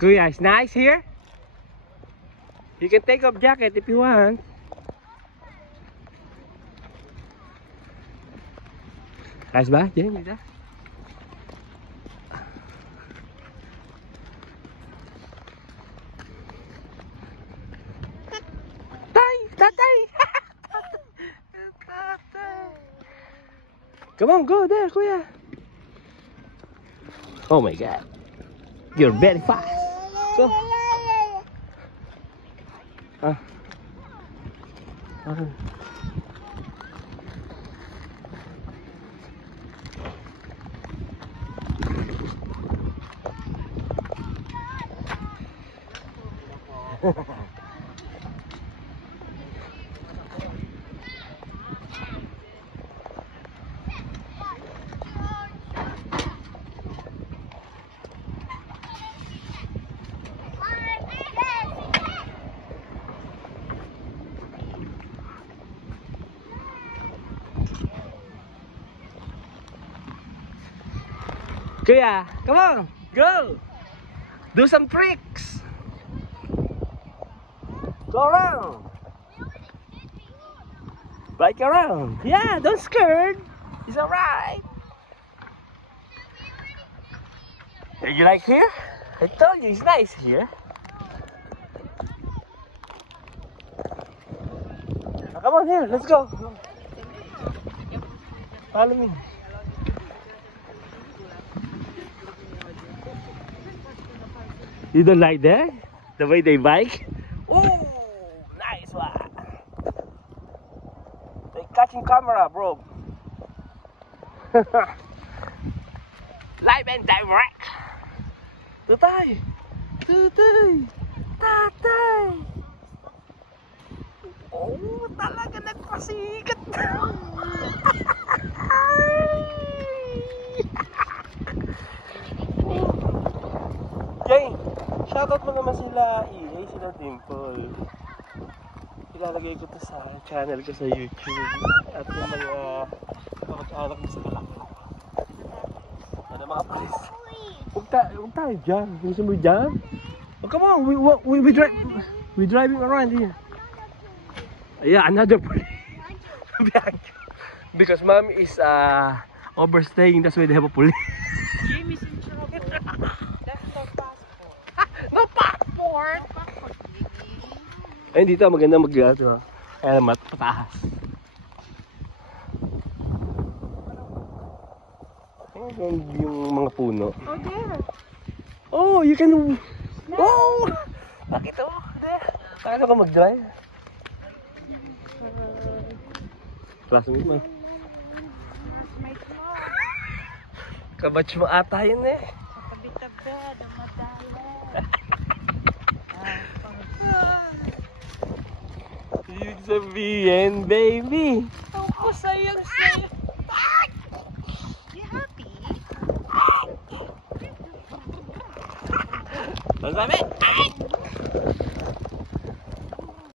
Kuya, it's nice here. You can take off jacket if you want. Nice ba, James? Tatay! Come on, go there, Kuya. Oh my God. You're very fast. Go. Kuya, come on, go! Do some tricks! Go around! Bike around! Yeah, don't scared! It's alright! Hey, you like here? I told you, it's nice here. Oh, come on here, let's go! Follow me. You don't like that? The way they bike? Ooh, nice one. They catching camera, bro. Live and direct. Tatay! Tatay! Tatay! Oh, talaga nagpasikat. Jay, shoutout mo naman sila EA, sila Dimple. Ilalagay ko to sa channel ko sa YouTube. At yung mga anak mo sa Bulacan. Ano mga polis? Huwag tayo dyan. Gusto mo dyan? Oh, come on, we driving around here. Yeah, another police. Because mom is overstaying, that's why they have a police. Jamie is in trouble. That's no passport. No passport! Ay, dito maganda mag-gato. Kaya naman, pataas. Ayan yung mga puno. Oh, there. Oh, you can... Oh! Nakita mo? Paano ka mag-drive? Classmate mo. Classmate mo. Kabatch mo ata yun eh. Sa tabi-tabi, dumadala. Ibig sabihin, baby. Ako sayang. You happy? Ang sabi?